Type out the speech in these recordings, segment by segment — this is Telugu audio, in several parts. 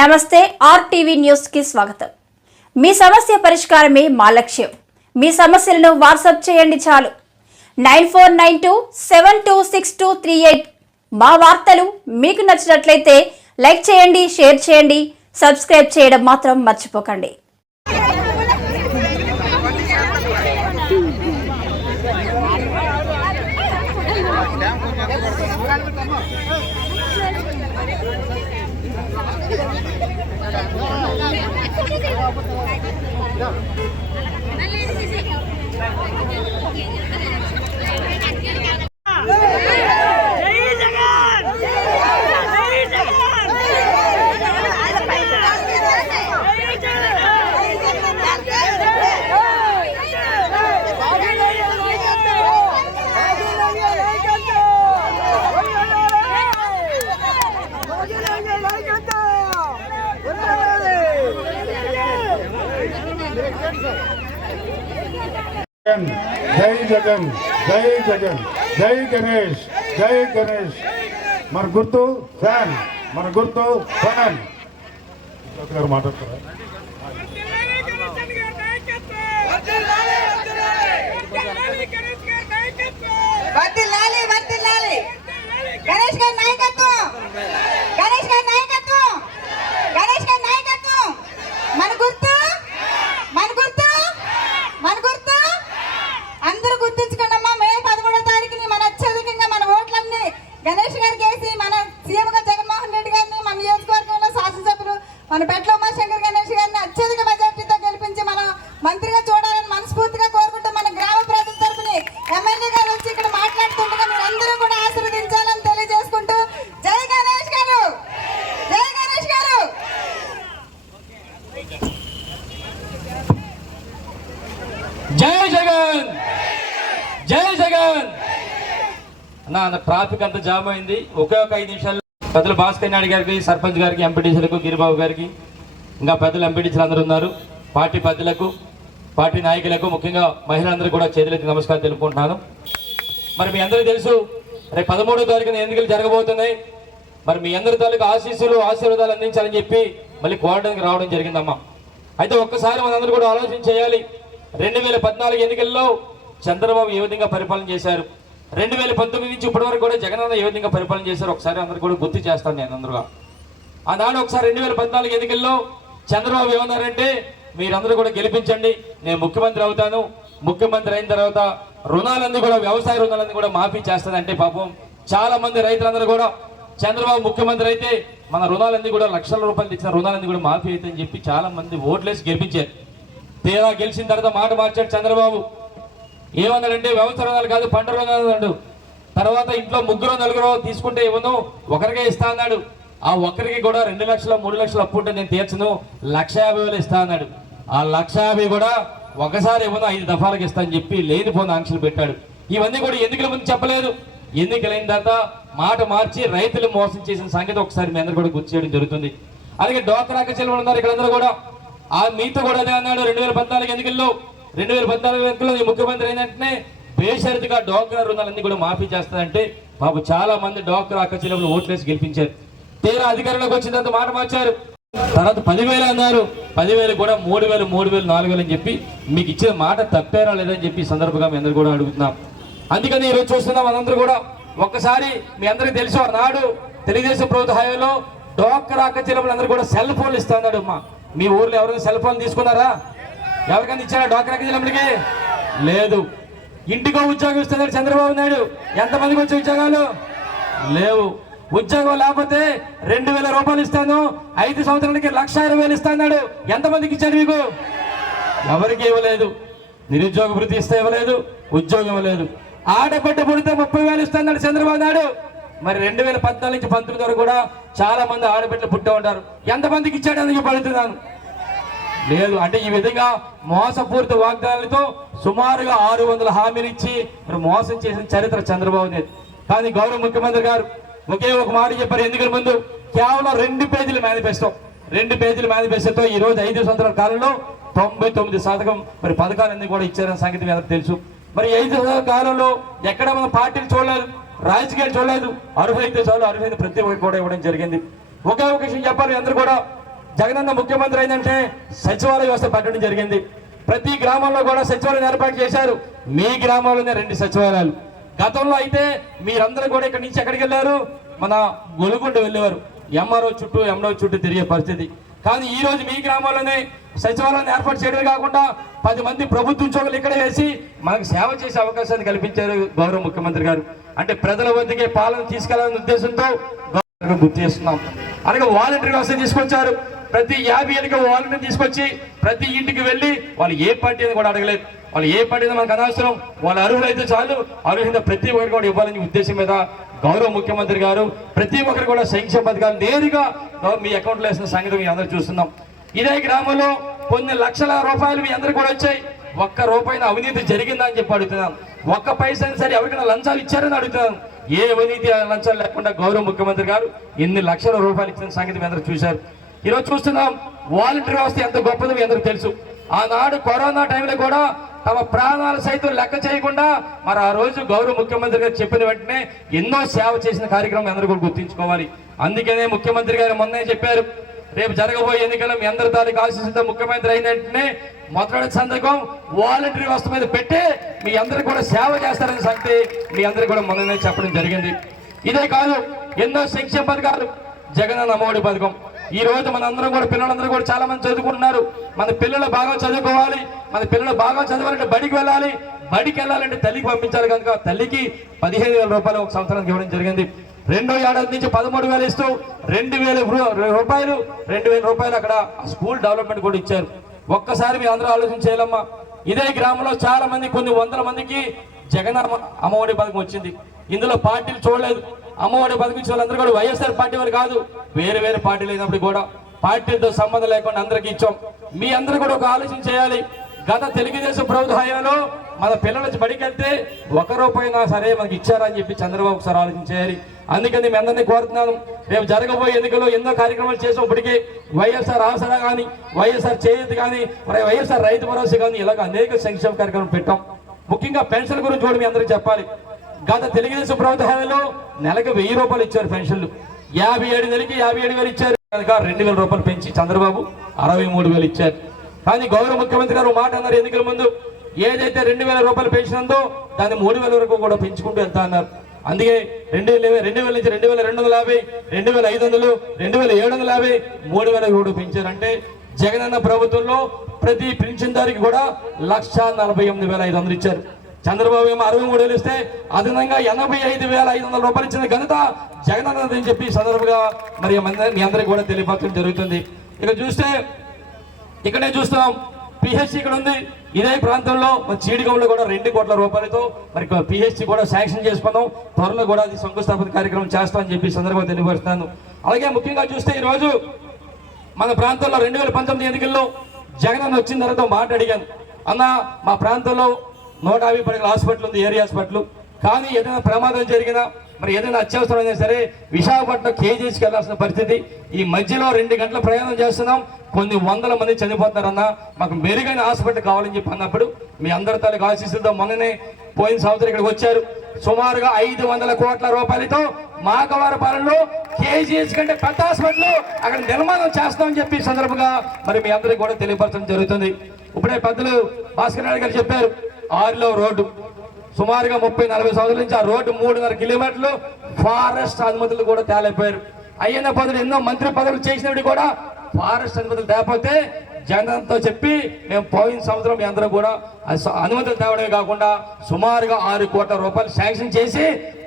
నమస్తే ఆర్టీవీ న్యూస్ కి స్వాగతం। మీ సమస్య పరిష్కారమే మా లక్ష్యం। మీ సమస్యలను వాట్సాప్ చేయండి చాలు 9492726238। మా వార్తలు మీకు నచ్చినట్లయితే లైక్ చేయండి, షేర్ చేయండి, సబ్స్క్రైబ్ చేయడం మాత్రం మర్చిపోకండి। जय जगन जय जगन जय गणेश मन गुर्तु फैन माట్లాడతారా మన పెట్ల ఉమాశంకర్ గణేష్ గారిని అత్యధిక మెజార్టీతో గెలిపించి మనం మంత్రిగా చూడాలని మనస్ఫూర్తిగా కోరుకుంటూ మన గ్రామ ప్రజల తరపున ఎమ్మెల్యే గారు వచ్చి ఇక్కడ మాట్లాడుతుండగా మీరు అందరూ కూడా ఆశీర్వదించాలని తెలియజేసుకుంటూ జై గణేష్ గారు, జై గణేష్ గారు। జై జగన్, జై జగన్ అన్న। ట్రాఫిక్ అంతా జామ్ అయింది। ఒకే ఒక 5 నిమిషాలు పెద్దలు భాస్కర్ నాయుడు గారికి, సర్పంచ్ గారికి, ఎంపీటీసీలకు, గిరిబాబు గారికి, ఇంకా పెద్దలు ఎంపీటీసీలు అందరూ ఉన్నారు, పార్టీ పెద్దలకు, పార్టీ నాయకులకు, ముఖ్యంగా మహిళలందరూ కూడా చేతులెత్తి నమస్కారం తెలుపుకుంటున్నాను। మరి మీ అందరికీ తెలుసు రేపు 13వ తారీఖున ఎన్నికలు జరగబోతున్నాయి। మరి మీ అందరి తాలూకు ఆశీర్వాదాలు అందించాలని చెప్పి మళ్ళీ కోరడానికి రావడం జరిగిందమ్మా। అయితే ఒక్కసారి మనందరూ కూడా ఆలోచన చేయాలి। 2014 ఎన్నికల్లో చంద్రబాబు ఏ విధంగా పరిపాలన చేశారు, 2019 నుంచి ఇప్పటి వరకు కూడా జగనన్న ఏ విధంగా పరిపాలన చేశారు ఒకసారి అందరూ కూడా గుర్తు చేస్తాను నేను అందరుగా। ఆనాడు ఒకసారి 2014 ఎన్నికల్లో చంద్రబాబు ఏమన్నారంటే మీరందరూ కూడా గెలిపించండి, నేను ముఖ్యమంత్రి అవుతాను, ముఖ్యమంత్రి అయిన తర్వాత రుణాలన్నీ కూడా, వ్యవసాయ రుణాలన్నీ కూడా మాఫీ చేస్తానంటే పాపం చాలా మంది రైతులందరూ కూడా చంద్రబాబు ముఖ్యమంత్రి అయితే మన రుణాలన్నీ కూడా లక్షల రూపాయలు ఇచ్చిన రుణాలన్నీ కూడా మాఫీ అవుతాయని చెప్పి చాలా మంది ఓట్లేసి గెలిపించారు। తీరా గెలిచిన తర్వాత మాట మార్చాడు చంద్రబాబు। ఏమన్నాడంటే వ్యవసాయ రుణాలు కాదు పంట రుణాలు అన్నాడు। తర్వాత ఇంట్లో 3-4 తీసుకుంటే ఇవ్వను, ఒకరికే ఇస్తా అన్నాడు। ఆ ఒక్కరికి కూడా 2 లక్షలు 3 లక్షలు అప్పు ఉంటే నేను తీర్చను, 1,50,000 ఇస్తా అన్నాడు। ఆ 1,50,000 కూడా ఒకసారి ఇవ్వను 5 దఫాలకు ఇస్తా అని చెప్పి లేనిపోయిన ఆంక్షలు పెట్టాడు। ఇవన్నీ కూడా ఎన్నికల ముందు చెప్పలేదు, ఎన్నికలైన తర్వాత మాట మార్చి రైతులు మోసం చేసిన సంగతి ఒకసారి మీ అందరూ కూడా గుర్తు చేయడం జరుగుతుంది। అలాగే డోక్రా చెల్లెలు ఉన్నారు ఇక్కడ అందరూ కూడా, ఆ మీతో కూడా అదే అన్నాడు 2014 ఎన్నికల్లో 2014 ఎన్నికల్లో ముఖ్యమంత్రి అయినట్టునే బేషరతుగా డోక్రా రుణాలన్నీ కూడా మాఫీ చేస్తారంటే బాబు చాలా మంది డోక్రా అక్క చెల్లెలు ఓట్లేసి గెలిపించారు। తీరా అధికారంలోకి వచ్చిన తర్వాత మాట మార్చారు, తర్వాత 10,000 అన్నారు, 10,000 కూడా 3,000, 4,000 అని చెప్పి మీకు ఇచ్చిన మాట తప్పారా లేదని చెప్పి సందర్భంగా మీ అందరూ కూడా అడుగుతున్నాం। అందుకని ఈరోజు చూస్తున్నాం మనందరూ కూడా ఒక్కసారి మీ అందరికీ తెలుసు నాడు తెలుగుదేశం ప్రభుత్వ హయాంలో డోక్రా అక్క చెల్లెలు అందరూ కూడా సెల్ ఫోన్లు ఇస్తా అన్నాడు। అమ్మా మీ ఊర్లో ఎవరైనా సెల్ ఫోన్ తీసుకున్నారా? ఎవరికైనా ఇచ్చారా డోక్రా అక్క చెల్లెలకి? లేదు। ఇంటికో ఉద్యోగం ఇస్తున్నాడు చంద్రబాబు నాయుడు, ఎంతమందికి వచ్చే ఉద్యోగాలు లేవు। ఉద్యోగం లేకపోతే 2,000 రూపాయలు ఇస్తాను, 5 సంవత్సరాలకి 1,20,000 ఇస్తాడు। ఎంతమందికి ఇచ్చారు మీకు? ఎవరికి ఇవ్వలేదు। నిరుద్యోగ వృత్తి ఇస్తే ఇవ్వలేదు, ఉద్యోగం ఇవ్వలేదు। ఆడబిడ్డ పుడితే 30,000 ఇస్తాడు చంద్రబాబు నాయుడు। మరి 2014 నుంచి 19 వరకు కూడా చాలా మంది ఆడబిడ్డలు పుట్టే ఉంటారు, ఎంతమందికి ఇచ్చాడు అని చెప్పి అడుగుతున్నాను। లేదు। అంటే ఈ విధంగా మోసపూరిత వాగ్దానాలతో సుమారుగా 600 హామీలు ఇచ్చి మరి మోసం చేసిన చరిత్ర చంద్రబాబు నాయుడు। కానీ గౌరవ ముఖ్యమంత్రి గారు ఒకే ఒక మాట చెప్పారు ఎన్నికల ముందు, కేవలం 2 పేజీల మేనిఫెస్టోతో ఈ రోజు 5 సంవత్సరాల కాలంలో 99% మరి పథకాలన్నీ కూడా ఇచ్చారన్న సంగతి మీ అందరికీ తెలుసు। మరి 5 సంవత్సరాల కాలంలో ఎక్కడ మన పార్టీలు చూడలేదు, రాజకీయాలు చూడలేదు, అర్హులైతే చాలు, అర్హులైన ప్రతి ఒక్కరికి కూడా ఇవ్వడం జరిగింది। ఒకే ఒక విషయం చెప్పాలి అందరూ కూడా, జగనన్న ముఖ్యమంత్రి ఏంటంటే సచివాలయ వ్యవస్థ పెట్టడం జరిగింది. ప్రతి గ్రామంలో కూడా సచివాలయం ఏర్పాటు చేశారు. మీ గ్రామంలోనే 2 సచివాలయాలు. గతంలో అయితే మీరందరూ కూడా ఇక్కడి నుంచి ఎక్కడికి వెళ్ళారు, మన గొలుగుంట వెళ్ళేవారు, ఎంఆర్ఓ చుట్టూ తిరిగే పరిస్థితి. కానీ ఈ రోజు మీ గ్రామంలోనే సచివాలయాన్ని ఏర్పాటు చేయడమే కాకుండా 10 మంది ప్రభుత్వ ఉద్యోగులు ఇక్కడే వేసి మనకు సేవ చేసే అవకాశాన్ని కల్పించారు గౌరవ ముఖ్యమంత్రి గారు. అంటే ప్రజల వద్దకే పాలన తీసుకెళ్లాలనే ఉద్దేశంతో గుర్తు చేస్తున్నాం. అలాగే వాలంటీర్ వ్యవస్థ తీసుకొచ్చారు. ప్రతి 50 ఏళ్ళకి వాలంటీర్ తీసుకొచ్చి ప్రతి ఇంటికి వెళ్ళి వాళ్ళు ఏ పార్టీ అని కూడా అడగలేదు. వాళ్ళు ఏ పార్టీ మనకు అనవసరం, వాళ్ళు అర్హులైతే చాలు, అర్హులైన ప్రతి ఒక్కరికి కూడా ఇవ్వాలనే ఉద్దేశం మీద గౌరవ ముఖ్యమంత్రి గారు ప్రతి ఒక్కరు కూడా సంక్షేమ పథకాలు నేరుగా మీ అకౌంట్లో వేసిన సంగతి మీ అందరూ చూస్తున్నాం. ఇదే గ్రామంలో కొన్ని లక్షల రూపాయలు మీ అందరూ కూడా వచ్చాయి. ఒక్క రూపాయిన అవినీతి జరిగిందా అని చెప్పి అడుగుతున్నాను. ఒక్క పైసా సరే ఎవరికైనా లంచాలు ఇచ్చారని అడుగుతున్నాను. ఏ అవినీతి లంచాలు లేకుండా గౌరవ ముఖ్యమంత్రి గారు ఎన్ని లక్షల రూపాయలు ఇచ్చిన సంగతి మీ అందరూ చూశారు. ఈరోజు చూస్తున్నాం వాలంటీర్ వ్యవస్థ ఎంత గొప్పదో మీ అందరూ తెలుసు. ఆనాడు కరోనా టైంలో కూడా తమ ప్రాణాలు సైతం లెక్క చేయకుండా మరి ఆ రోజు గౌరవ ముఖ్యమంత్రి గారు చెప్పిన వెంటనే ఎన్నో సేవ చేసిన కార్యక్రమం అందరూ కూడా గుర్తించుకోవాలి. అందుకనే ముఖ్యమంత్రి గారు మొన్నే చెప్పారు, రేపు జరగబోయే ఎన్నికల్లో మీ అందరి తాలూకు ఆశీస్సులతో ముఖ్యమంత్రి అయిన వెంటనే మొదటి సంతకం వాలంటీర్ వ్యవస్థ మీద పెట్టి మీ అందరూ కూడా సేవ చేస్తారనే సంగతి మీ అందరూ కూడా మొన్ననే చెప్పడం జరిగింది. ఇదే కాదు, ఎన్నో సంక్షేమ పథకాలు, జగనన్న అమ్మఒడి పథకం. ఈ రోజు మనందరం కూడా పిల్లలందరూ కూడా చాలా మంది చదువుకుంటున్నారు. మన పిల్లలు బాగా చదువుకోవాలి, మన పిల్లలు బాగా చదవాలంటే బడికి వెళ్ళాలి, బడికి వెళ్ళాలంటే తల్లికి పంపించాలి. కనుక తల్లికి 15,000 రూపాయలు ఒక సంవత్సరానికి ఇవ్వడం జరిగింది. 2వ ఏడాది నుంచి 13,000 ఇస్తూ 2,000 రూపాయలు అక్కడ స్కూల్ డెవలప్మెంట్ కూడా ఇచ్చారు. ఒక్కసారి మీ అందరూ ఆలోచన చేయాలమ్మా. ఇదే గ్రామంలో చాలా మంది, కొన్ని వందల మందికి జగనన్న అమ్మఒడి పథకం వచ్చింది. ఇందులో పార్టీలు చూడలేదు. అమ్మఒడి పథకం ఇచ్చిన వాళ్ళందరూ కూడా వైఎస్ఆర్ పార్టీ వారు కాదు, వేరే పార్టీలు అయినప్పుడు కూడా పార్టీలతో సంబంధం లేకుండా అందరికీ ఇచ్చాం. మీ అందరూ కూడా ఒక ఆలోచన చేయాలి. గత తెలుగుదేశం ప్రభుత్వ హయాంలో మన పిల్లల బడికి వెళ్తే 1 రూపాయినా సరే మనకి ఇచ్చారని చెప్పి చంద్రబాబు ఒకసారి ఆలోచన చేయాలి. అందుకని మీ అందరినీ కోరుతున్నాను, రేపు జరగబోయే ఎన్నికల్లో ఎన్నో కార్యక్రమాలు చేసాం. ఇప్పటికీ వైఎస్ఆర్ ఆసరా కానీ, వైఎస్ఆర్ చేయూత కానీ, మరి వైఎస్ఆర్ రైతు భరోసా కానీ ఇలాగ అనేక సంక్షేమ కార్యక్రమాలు పెట్టాం. ముఖ్యంగా పెన్షన్ గురించి కూడా మీ అందరికీ చెప్పాలి. గత తెలుగుదేశం ప్రభుత్వ హయాంలో నెలకు 1000 రూపాయలు ఇచ్చారు పెన్షన్లు. 57 నెలకి 57,000 ఇచ్చారు. కనుక 2,000 రూపాయలు పెంచి చంద్రబాబు 63,000 ఇచ్చారు. కానీ గౌరవ ముఖ్యమంత్రి గారు మాట అన్నారు ఎన్నికల ముందు, ఏదైతే 2,000 రూపాయలు పెన్షన్ ఉందో దాన్ని 3,000 వరకు కూడా పెంచుకుంటూ వెళ్తా అన్నారు. అందుకే 2,000 నుంచి 2,250, 2,500, 2,750, 3,000 కూడా పెంచారంటే జగనన్న ప్రభుత్వంలో ప్రతి పింఛన్దారికి కూడా 1,48,500 ఇచ్చారు. చంద్రబాబు ఏమో 63,000 ఇస్తే అదనంగా 85,500 రూపాయలు ఇచ్చిన ఘనత జగనన్న అని చెప్పి సందర్భంగా మరి మీ అందరికీ కూడా తెలియపరచడం జరుగుతుంది. ఇక చూస్తే ఇక్కడే చూస్తున్నాం, పిహెచ్సి ఇక్కడ ఉంది. ఇదే ప్రాంతంలో మన చీడిగంలో కూడా 2 కోట్ల రూపాయలతో మరి పిహెచ్సి కూడా శాంక్షన్ చేసుకున్నాం. త్వరలో కూడా అది శంకుస్థాపన కార్యక్రమం చేస్తామని చెప్పి సందర్భంగా తెలియపరుస్తున్నాను. అలాగే ముఖ్యంగా చూస్తే ఈరోజు మన ప్రాంతంలో 2019 ఎన్నికల్లో జగనన్న వచ్చిన తర్వాత మాట అడిగాను, అన్న మా ప్రాంతంలో 150 పడకల హాస్పిటల్ ఉంది, ఏరియా హాస్పిటల్. కానీ ఏదైనా ప్రమాదం జరిగినా, మరి ఏదైనా అత్యవసరమైనా సరే విశాఖపట్నం కేజీస్కి వెళ్ళాల్సిన పరిస్థితి. ఈ మధ్యలో 2 గంటల ప్రయాణం చేస్తున్నాం, కొన్ని వందల మంది చనిపోతున్నారన్న, మాకు మెరుగైన హాస్పిటల్ కావాలని చెప్పి అన్నప్పుడు మీ అందరి తాలూకు ఆశీస్సులతో మొన్ననే పోయిన సంవత్సరం ఇక్కడికి వచ్చారు. సుమారుగా 500 కోట్ల రూపాయలతో మాకవారపాలెంలో కేజీఎస్ కంటే పెద్ద హాస్పిటల్ అక్కడ నిర్మాణం చేస్తామని చెప్పి సందర్భంగా మరి మీ అందరికీ కూడా తెలియపరచడం జరుగుతుంది. ఇప్పుడే పెద్దలు భాస్కర్ నాయుడు గారు చెప్పారు, 6లో రోడ్డు సుమారుగా 30-40 సంవత్సరాల నుంచి ఆ రోడ్డు 3.5 కిలోమీటర్లు ఫారెస్ట్ అనుమతులు కూడా తేలైపోయారు. అయ్యన్న పదవులు ఎన్నో మంత్రి పదవులు చేసినప్పుడు కూడా ఫారెస్ట్ అనుమతులు తేకపోతే జగన్తో చెప్పి మేము పోయిన సంవత్సరం మీ అందరూ కూడా అనుమతులు తేవడమే కాకుండా సుమారుగా 6 కోట్ల రూపాయలు శాంక్షన్ చేసి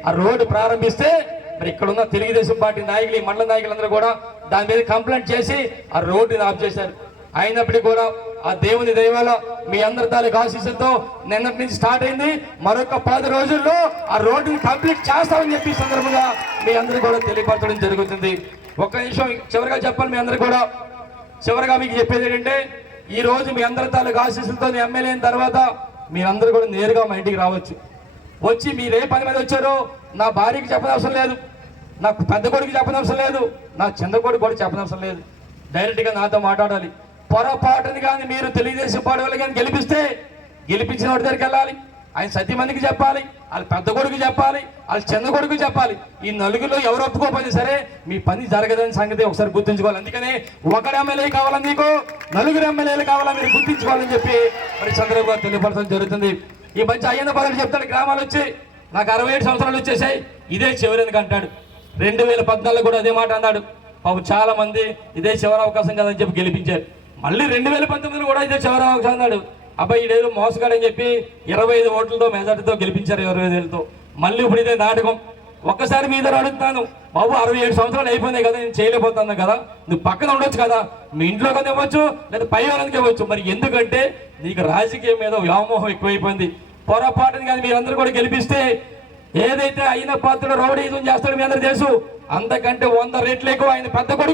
ఆ రోడ్డు ప్రారంభిస్తే మరి ఇక్కడ ఉన్న తెలుగుదేశం పార్టీ నాయకులు, ఈ మండల నాయకులందరూ కూడా దాని మీద కంప్లైంట్ చేసి ఆ రోడ్డుని ఆఫ్ చేశారు. అయినప్పటికీ కూడా ఆ దేవుని దైవాల మీ అందరి తాలూకు ఆశీస్సులతో నిన్నటి నుంచి స్టార్ట్ అయింది. మరొక 10 రోజుల్లో ఆ రోడ్డుని కంప్లీట్ చేస్తామని చెప్పి సందర్భంగా మీ అందరూ కూడా తెలియపరచడం జరుగుతుంది. ఒక్క నిమిషం చివరిగా చెప్పాలి మీ అందరూ కూడా. చివరిగా మీకు చెప్పేది ఏంటంటే, ఈ రోజు మీ అందరి తాలూకు ఆశీస్సులతో ఎమ్మెల్యే అయిన తర్వాత మీరందరూ కూడా నేరుగా మా ఇంటికి రావచ్చు. వచ్చి మీరు ఏ పని మీద వచ్చారో నా భార్యకి చెప్పనవసరం లేదు, నాకు పెద్ద కొడుకు చెప్పనవసరం లేదు, నా చిన్న కొడుకు కూడా చెప్పనవసరం లేదు. డైరెక్ట్గా నాతో మాట్లాడాలి. పొరపాటుని కానీ మీరు తెలుగుదేశం పార్టీ వాళ్ళు కానీ గెలిపిస్తే గెలిపించిన వాడి దగ్గరికి వెళ్ళాలి, ఆయన సతీ మందికి చెప్పాలి, వాళ్ళ పెద్ద కొడుకు చెప్పాలి, వాళ్ళ చిన్న కొడుకు చెప్పాలి. ఈ నలుగురిలో ఎవరు ఒప్పుకోకపోయినా సరే మీ పని జరగదని సంగతి ఒకసారి గుర్తుంచుకోవాలి. అందుకనే ఒకడు ఎమ్మెల్యే కావాలా, మీకు నలుగురు ఎమ్మెల్యేలు కావాలా, మీరు గుర్తించుకోవాలని చెప్పి మరి చంద్రబాబు గారు తెలియపరచడం జరుగుతుంది. ఈ మంచి అయ్యన్న పదవి చెప్తాడు, గ్రామాలు వచ్చి నాకు 67 సంవత్సరాలు వచ్చేసాయి, ఇదే చివరికి అంటాడు. 2014 కూడా అదే మాట అన్నాడు. పాపం చాలా మంది ఇదే చివరి అవకాశం కదని చెప్పి గెలిపించారు. మళ్ళీ 2019 కూడా ఇదే చివరి అవకాశం అన్నాడు. అబ్బాయి ఈడేదో మోసగాడని చెప్పి 25 ఓట్లతో మెజార్టీతో గెలిపించారు, 25,000తో. మళ్ళీ ఇప్పుడు ఇదే నాటకం. ఒక్కసారి మీ దగ్గర అడుగుతాను, బాబు 67 సంవత్సరాలు అయిపోయినాయి కదా, నేను చేయలేకపోతాను కదా, నువ్వు పక్కన ఉండొచ్చు కదా, మీ ఇంట్లో కదా ఇవ్వచ్చు, లేదా పై వాళ్ళకి ఇవ్వచ్చు. మరి ఎందుకంటే నీకు రాజకీయం మీద వ్యామోహం ఎక్కువైపోయింది. పొరపాటుని కానీ మీరందరూ కూడా గెలిపిస్తే ఏదైతే అయిన పాత్రలో రౌడీజం చేస్తాడో మీ అందరూ తెలుసు, అంతకంటే 100 రెట్లు ఎక్కువ ఆయన పెద్ద కొడుకు